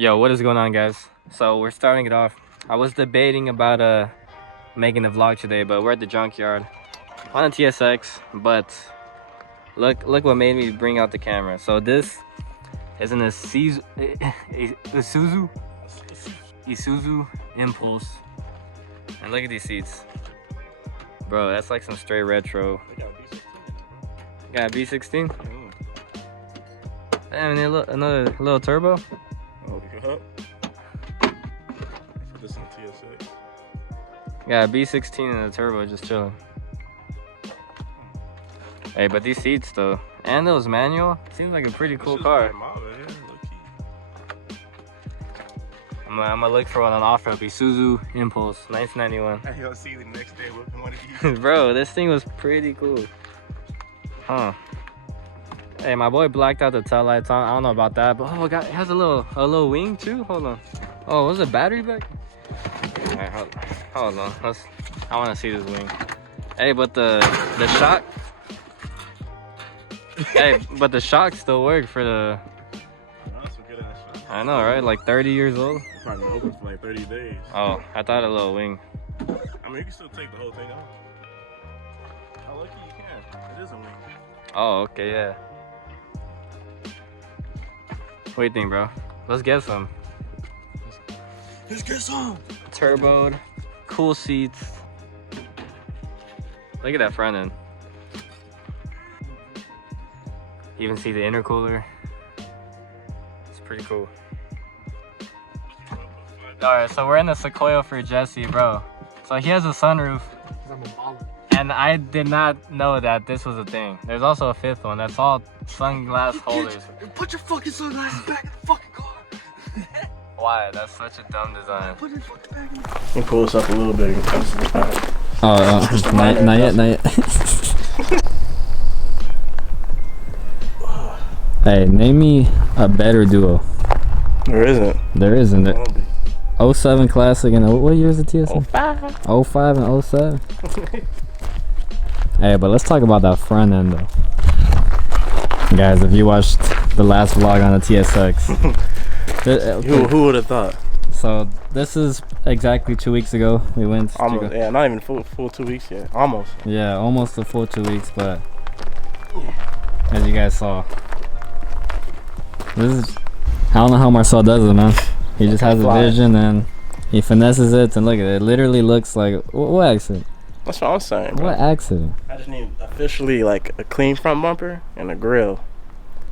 Yo, what is going on, guys? So we're starting it off. I was debating about making a vlog today, but we're at the junkyard on a TSX. But look what made me bring out the camera. So this is an Isuzu Impulse, and look at these seats, bro. That's like some straight retro. Got a B16. Damn, another little turbo. Oh, yeah. This is TSX. Got a B16 and a turbo, just chilling. Hey, but these seats though, and those manual, seems like a pretty cool car. I'm gonna look for one on offer. Isuzu Impulse, 1991. I will see you the next day with one of these. Bro, this thing was pretty cool. Huh. Hey, my boy blacked out the tail lights on. I don't know about that, but oh, it has a little wing too. Hold on. Oh, was it battery back? All right, hold on. I want to see this wing. Hey, but the shock. Hey, but the shock still work for the. That's a good ass shot. I know, right? Like 30 years old. Probably been open for like 30 days. Oh, I thought a little wing. I mean, you can still take the whole thing off. How lucky you can. It is a wing. Oh, okay, yeah. What do you think, bro? Let's get some. Let's get some. Turboed, cool seats. Look at that front end. You even see the intercooler. It's pretty cool. Alright, so we're in the Sequoia for Jesse, bro. So he has a sunroof. And I did not know that this was a thing. There's also a fifth one that's all sunglass holders. Put your fucking sunglasses back in the fucking car. Why? That's such a dumb design. Put it fucking back in the car. Let me pull this up a little bit. Not yet. Hey, name me a better duo. There isn't. There isn't. 07 Classic and what year is the TSX? 05. 05 and 07. Hey, but let's talk about that front end though. Guys, if you watched the last vlog on the TSX. Who would have thought? So this is exactly 2 weeks ago. We went. Almost, yeah, not even full 2 weeks yet. Almost. Yeah, almost a full 2 weeks, but as you guys saw, this is. I don't know how Marcel does it, man. He just has a vision and he finesses it, and look at it. It literally looks like what accident? That's what I'm saying, bro. What accident? I just need officially like a clean front bumper and a grill.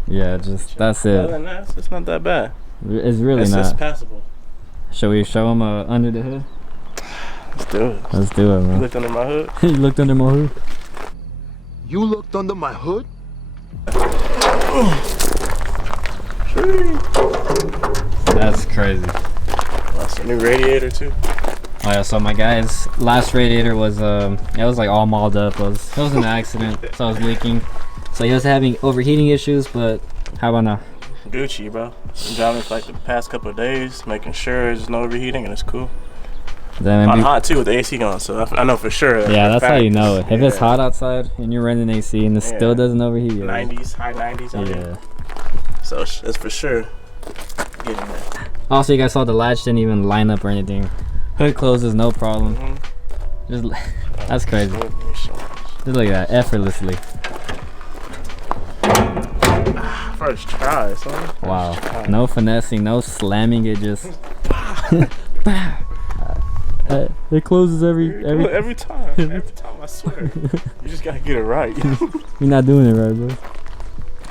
Yeah, just that's it. Other than that, it's not that bad. It's really not. It's passable. Shall we show him under the hood? Let's do it. Let's do it, man. You looked under my hood? You looked under my hood? You looked under my hood? That's crazy. That's a new radiator too. Oh yeah, so my guy's last radiator was it was like all mauled up. It was an accident, so it was leaking. So he was having overheating issues, but how about now? Gucci, bro. Been driving for like the past couple of days, making sure there's no overheating and it's cool. Then I'm hot too with the AC on, so I know for sure. Yeah, that's how you know it. If it's hot outside and you're running AC and it still doesn't overheat, 90s, high 90s. Yeah. So it's for sure getting there. Also, you guys saw the latch didn't even line up or anything. Hood closes, no problem. Just that's crazy. Just look at that, effortlessly. First try, son. Wow. No finessing, no slamming. It just. It closes every time. Every time, I swear. You just gotta get it right. You're not doing it right, bro.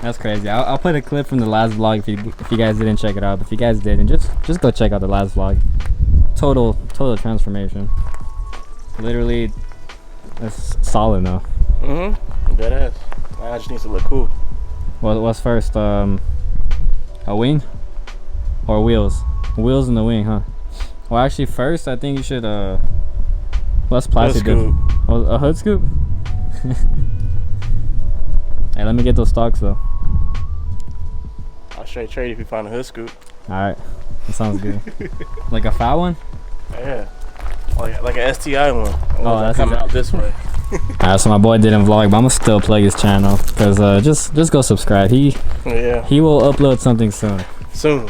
That's crazy. I'll put a clip from the last vlog if you guys didn't check it out. If you guys didn't, just go check out the last vlog. Total transformation. Literally, it's solid now. Dead ass. I just need to look cool. What's first? A wing or wheels? Wheels and the wing, huh? Well, actually, first I think you should what's plastic do? Oh, a hood scoop. Hey, let me get those stocks though. I'll straight trade if you find a hood scoop. Alright, that sounds good. Like a fat one? Yeah. Like an STI one. Oh, that's coming out this way. Alright, so my boy didn't vlog, but I'm gonna still plug his channel because just go subscribe. He will upload something soon. Soon.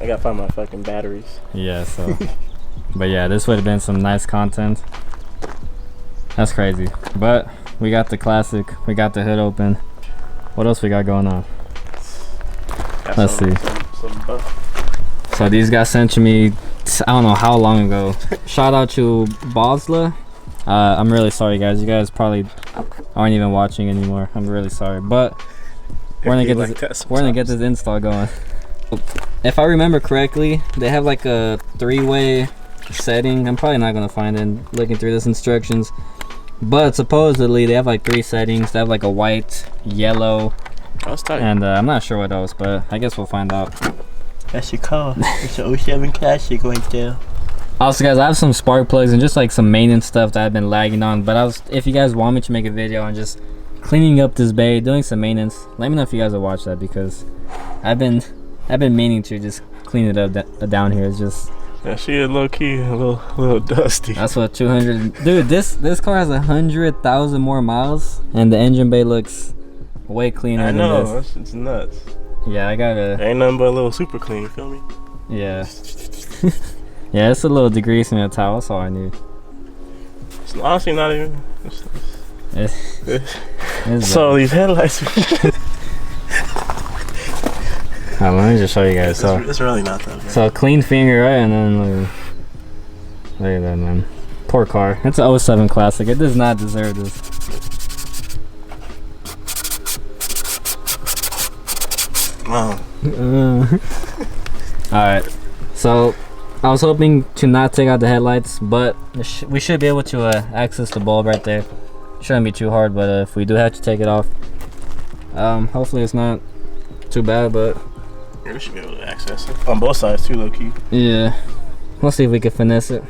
I gotta find my fucking batteries. Yeah, so. But yeah, this would have been some nice content. That's crazy. But we got the classic. We got the hood open. What else we got going on? Let's see. So these guys sent to me, I don't know how long ago. Shout out to Bosla. I'm really sorry, guys. You guys probably aren't even watching anymore. I'm really sorry, but we're gonna get this install going. If I remember correctly, they have like a 3-way setting. I'm probably not gonna find it looking through this instructions, but supposedly they have like 3 settings. They have like a white, yellow, and I'm not sure what else, but I guess we'll find out. That's your car. It's an 07 Classic right there. Also, guys, I have some spark plugs and just like some maintenance stuff that I've been lagging on. But if you guys want me to make a video on just cleaning up this bay, doing some maintenance, let me know if you guys will watch that, because I've been meaning to just clean it up down here. It's just, yeah, she is low key a little dusty. that's what 200. Dude, this car has 100,000 more miles, and the engine bay looks way cleaner I than know, this. it's nuts. Yeah, I gotta. Ain't nothing but a little super clean. You feel me? Yeah. Yeah, it's a little degreasing the towel. That's all I need. It's honestly not even. It's So these headlights. let me just show you guys. So It's really not that bad. So clean finger, right? And then look at that, man. Poor car. It's an 07 Classic. It does not deserve this. Wow. Alright. So I was hoping to not take out the headlights, but we should be able to access the bulb right there. Shouldn't be too hard, but if we do have to take it off, hopefully it's not too bad, but Yeah, we should be able to access it on both sides too, low key. yeah. We'll see if we can finesse it.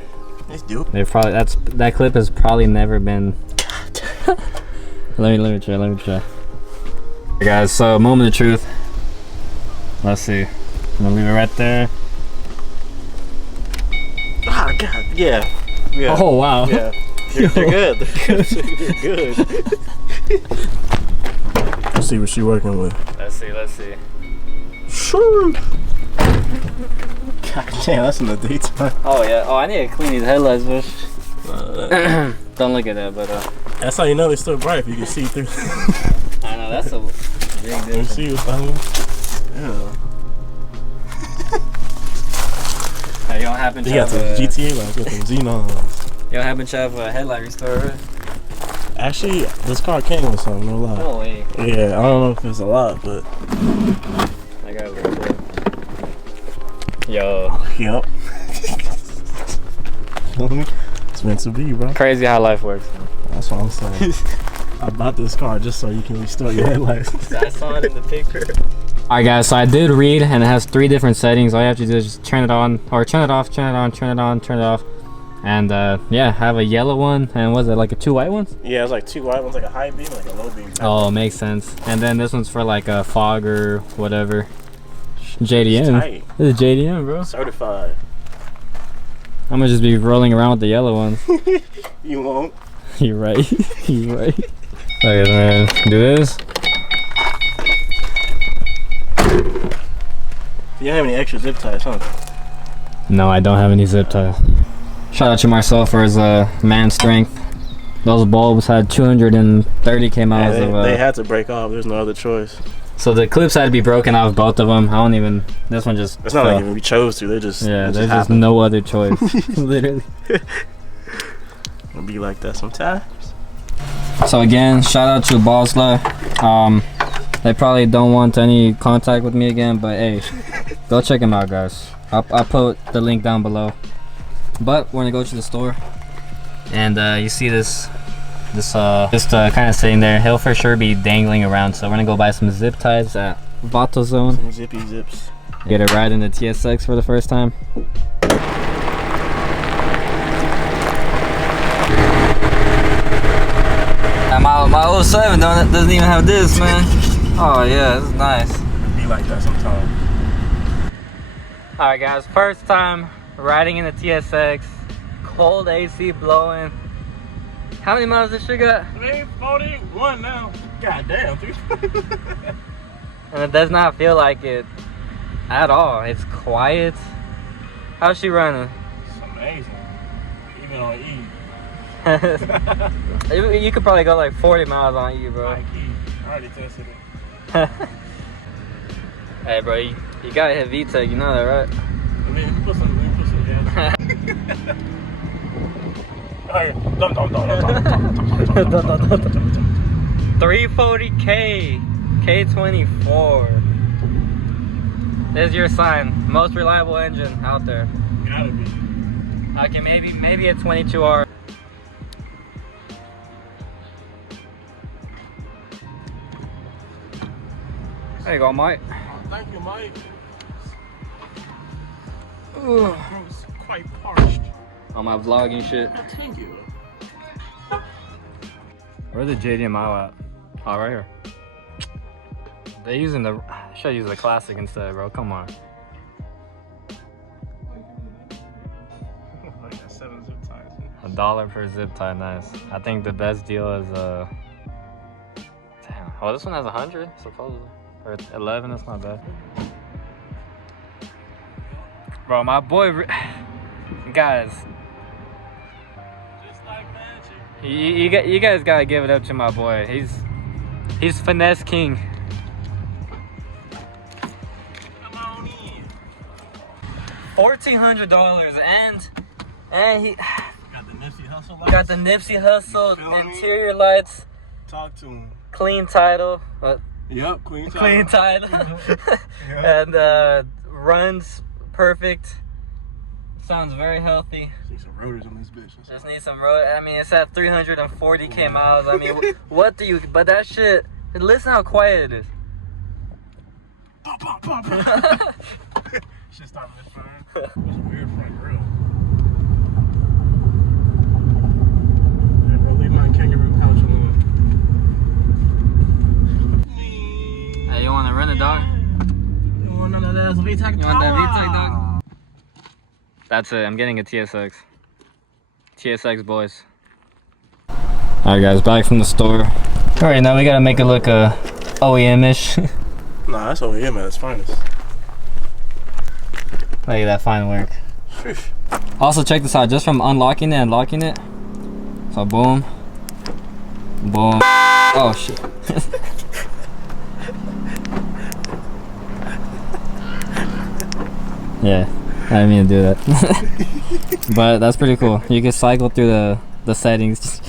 Let's do it. They probably that clip has probably never been. let me try. Hey guys, so moment of truth. Let's see. I'm gonna leave it right there. Oh god, yeah. Oh wow. Yeah. They're good. They're good. Let's see what she's working with. Let's see. Sure. God damn, that's in the daytime. Oh yeah. Oh, I need to clean these headlights, bitch. Don't look at that, but That's how you know it's still bright if you can see through. I know that's a big Let me difference. see what's behind you. Yeah. Hey, you don't happen to You got have the a, GTA lights with them xenon. you don't happen to have a headlight restorer? Actually, this car came with something, no lie. No way. Yeah, I don't know if it's a lot, but I got a little bit. Yo. yep. It's meant to be, bro. Crazy how life works. That's what I'm saying. I bought this car just so you can restore your headlights. I saw it in the picture. Alright guys, so I did read, and it has 3 different settings. All you have to do is just turn it on, or turn it off, turn it on, turn it on, turn it off. And yeah, have a yellow one, and was it like a 2 white ones? Yeah, it's like 2 white ones, like a high beam, like a low beam. Oh, makes sense. And then this one's for like a fog or whatever. It's JDM. tight. This is JDM, bro. Certified. I'm gonna just be rolling around with the yellow ones. You won't. You're right. You're right. Okay, man. Do this. You don't have any extra zip ties, huh? No, I don't have any zip ties. Shout out to Marcel for his man strength. Those bulbs had 230k miles of. They had to break off. There's no other choice. So the clips had to be broken off, both of them. I don't even. This one just. It's not fell. like even we chose to. They just. Yeah, it there's just happened. no other choice. Literally. It'll be like that sometimes. So again, shout out to Bosla. They probably don't want any contact with me again, but hey, go check him out, guys. I'll put the link down below. But we're gonna go to the store, and you see this just kind of sitting there. He'll for sure be dangling around, so we're gonna go buy some zip ties at Vato Zone. Some zippy zips. Get a ride in the TSX for the first time. My 07 doesn't even have this, man. Oh yeah, this is nice. It'll be like that sometimes. Alright guys, first time riding in the TSX. Cold AC blowing. How many miles this shit got? 41 now. God damn, dude. And it does not feel like it. at all. It's quiet. How's she running? It's amazing. Even on E. You could probably go like 40 miles on E, bro. High key. I already tested it. Hey, bro, you gotta hit VTEC, you know that, right? I mean, we put some gas. Alright, 340K, K24. There's your sign. Most reliable engine out there. Gotta be. Okay, maybe a 22R. There you go, Mike. Oh, thank you, Mike. Ooh. Throat's quite parched. On my vlogging shit. Thank you. Where's the JDMI at? Oh, right here. They're using the. I should use the classic instead, bro. Come on. Like a 7 zip ties. $1 per zip tie, nice. I think the best deal is damn. Oh, this one has 100 supposedly, or 11. That's not bad. Bro, my boy, guys. Just like magic. You guys gotta give it up to my boy. He's finesse king. Come on in. $1,400 and he Got the Nipsey Hussle lights. got the Nipsey Hussle You feel me? interior lights, Talk to him. clean title, Yep, clean title. clean title, and runs perfect. Sounds very healthy. See some rotors on this bitch. Just need some road. I mean, it's at 340K miles. I mean, what do you? But that shit. Listen how quiet it is. Pop, pop, pop, pop. Shit starting to burn. That's a weird front grill. Hey, bro, leave my kangaroo pouch alone. Hey, you want to run it, dog? You want none of that VTEC? You want that VTEC, dog? That's it. I'm getting a TSX. TSX, boys. Alright, guys, back from the store. Alright, now we gotta make it look OEM-ish. Nah, that's OEM at its finest. Look at that fine work. Sheesh. Also, check this out. Just from unlocking it and locking it. So, boom. Boom. Oh, shit. Yeah. I didn't mean to do that. But that's pretty cool. You can cycle through the settings.